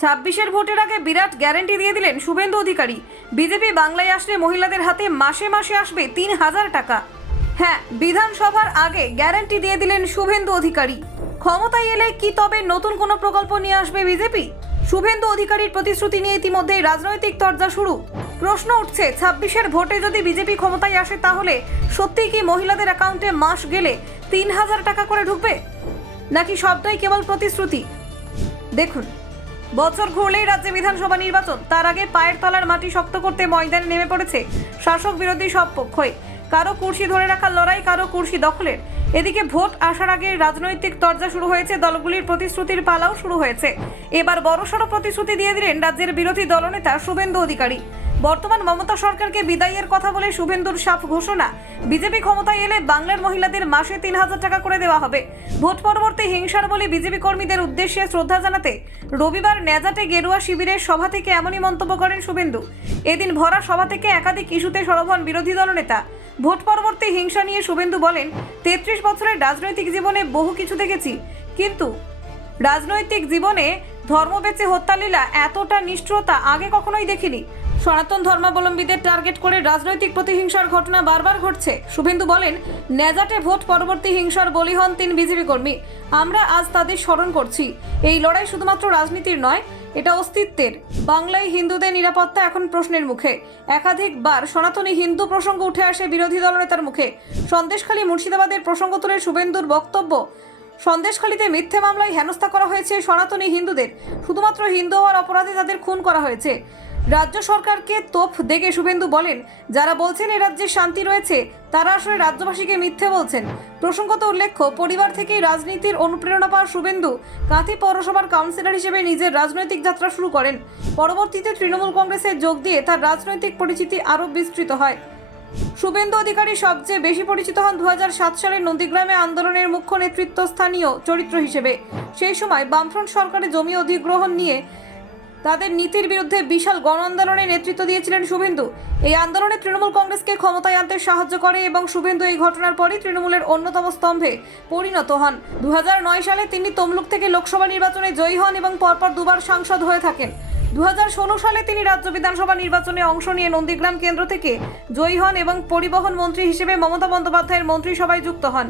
ছাব্বিশের ভোটের আগে বিরাট গ্যারেন্টি দিয়ে দিলেন শুভেন্দু অধিকারী। বিজেপি বাংলায় আসলে মহিলাদের হাতে মাসে মাসে আসবে তিন হাজার টাকা। হ্যাঁ বিধানসভার আগে গ্যারেন্টি দিয়ে দিলেন শুভেন্দু অধিকারী। ক্ষমতায় এলে কি তবে নতুন কোনো প্রকল্প নিয়ে আসবে বিজেপি? শুভেন্দু অধিকারীর প্রতিশ্রুতি নিয়ে ইতিমধ্যেই রাজনৈতিক তরজা শুরু। প্রশ্ন উঠছে, ছাব্বিশের ভোটে যদি বিজেপি ক্ষমতায় আসে তাহলে সত্যিই কি মহিলাদের অ্যাকাউন্টে মাস গেলে তিন হাজার টাকা করে ঢুকবে? নাকি সবটাই কেবল প্রতিশ্রুতি? দেখুন। বছর ঘুরলেই রাজ্যে বিধানসভা নির্বাচন। তার আগে পায়ের তলার মাটি শক্ত করতে ময়দানে নেমে পড়েছে শাসক বিরোধী সব পক্ষই। কারও কুর্সি ধরে রাখার লড়াই, কারও কুর্সি দখলের। এদিকে ভোট আসার আগে রাজনৈতিক তরজা শুরু হয়েছে, দলগুলির প্রতিশ্রুতির পালাও শুরু হয়েছে। এবার বড়সড় প্রতিশ্রুতি দিয়ে দিলেন রাজ্যের বিরোধী দলনেতা শুভেন্দু অধিকারী। বর্তমান মমতা সরকারকে বিদায়ের কথা বলে শুভেন্দুর সাফ ঘোষণা। বিজেপি ক্ষমতায় এলে বাংলার মহিলাদের মাসে তিন হাজার টাকা করে দেওয়া হবে। ভোট পরবর্তী হিংসার বলে বিজেপি কর্মীদের উদ্দেশ্যে শ্রদ্ধা জানাতে রবিবার ন্যাজাটে গেরুয়া শিবিরের সভা থেকে এমনই মন্তব্য করেন শুভেন্দু। এদিন ভরা সভা থেকে একাধিক ইস্যুতে সরব হন বিরোধী দলনেতা ভোট পরবর্তী হিংসা নিয়ে শুভেন্দু বলেন, তেত্রিশ বছরের রাজনৈতিক জীবনে বহু কিছু দেখেছি। কিন্তু রাজনৈতিক জীবনে ধর্ম বেচে হত্যালীলা এতটা নিষ্ঠুরতা আগে কখনোই দেখিনি। সনাতন ধর্মাবলম্বীদের টার্গেট করে রাজনৈতিক প্রতিহিংসার ঘটনা বারবার ঘটছে। শুভেন্দু বলেন, নেজাটে ভোট পরবর্তী হিংসার বলি হন তিন বিজেপি কর্মী। আমরা আজ তাদের স্মরণ করছি। এই লড়াই শুধুমাত্র রাজনীতির নয়, এটা অস্তিত্বের। বাংলায় হিন্দুদের নিরাপত্তা এখন প্রশ্নের মুখে। একাধিকবার সনাতনী হিন্দু প্রসঙ্গ উঠে আসে বিরোধী দলনেতার মুখে। সন্দেশখালী মুর্শিদাবাদের প্রসঙ্গ তুলে শুভেন্দুর বক্তব্য সন্দেশখালীতে মিথ্যে মামলায় হেনস্থা করা হয়েছে সনাতনী হিন্দুদের। শুধুমাত্র হিন্দু হওয়ার অপরাধে তাদের খুন করা হয়েছে। রাজ্য সরকারকে তোপ দেখে শুভেন্দু বলেন, যারা বলছেন এ রাজ্যে শান্তি রয়েছে, তারা আসলে রাজ্যবাসীকে মিথ্যে বলছেন। প্রসঙ্গত উল্লেখ্য, পরিবার থেকেই রাজনীতির অনুপ্রেরণা পাওয়া শুভেন্দু কাঁথি পৌরসভার কাউন্সিলর হিসেবে নিজের রাজনৈতিক যাত্রা শুরু করেন। পরবর্তীতে তৃণমূল কংগ্রেসে যোগ দিয়ে তার রাজনৈতিক পরিচিতি আরও বিস্তৃত হয়। শুভেন্দু অধিকারী সবচেয়ে বেশি পরিচিত হন দু সালের নন্দীগ্রামে আন্দোলনের মুখ্য নেতৃত্ব স্থানীয় চরিত্র হিসেবে। সেই সময় বামফ্রন্ট সরকারের জমি অধিগ্রহণ নিয়ে তাদের নীতির বিরুদ্ধে বিশাল গণ আন্দোলনে নেতৃত্ব দিয়েছিলেন শুভেন্দু। এই আন্দোলনে তৃণমূল কংগ্রেসকে ক্ষমতায় আনতে সাহায্য করে এবং শুভেন্দু এই ঘটনার পরই তৃণমূলের অন্যতম স্তম্ভে পরিণত হন। দু হাজার নয় সালে তিনি তমলুক থেকে লোকসভা নির্বাচনে জয়ী হন এবং পরপর দুবার সাংসদ হয়ে থাকেন। দু হাজার ষোলো সালে তিনি রাজ্য বিধানসভা নির্বাচনে অংশ নিয়ে নন্দীগ্রাম কেন্দ্র থেকে জয়ী হন এবং পরিবহন মন্ত্রী হিসেবে মমতা বন্দ্যোপাধ্যায়ের মন্ত্রিসভায় যুক্ত হন।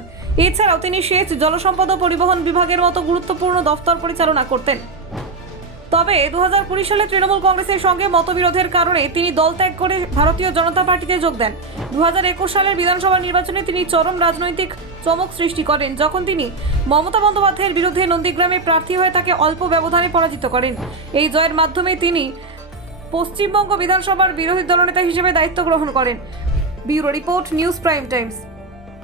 এছাড়াও তিনি সেচ, জলসম্পদ ও পরিবহন বিভাগের মতো গুরুত্বপূর্ণ দফতর পরিচালনা করতেন। তবে দু হাজার কুড়ি সালে তৃণমূল কংগ্রেসের সঙ্গে মতবিরোধের কারণে তিনি দল ত্যাগ করে ভারতীয় জনতা পার্টিতে যোগ দেন। দু হাজার একুশ সালের বিধানসভা নির্বাচনে তিনি চরম রাজনৈতিক চমক সৃষ্টি করেন, যখন তিনি মমতা বন্দ্যোপাধ্যায়ের বিরুদ্ধে নন্দীগ্রামে প্রার্থী হয়ে তাকে অল্প ব্যবধানে পরাজিত করেন। এই জয়ের মাধ্যমে তিনি পশ্চিমবঙ্গ বিধানসভার বিরোধী দলনেতা হিসেবে দায়িত্ব গ্রহণ করেন। Bureau report, news prime times.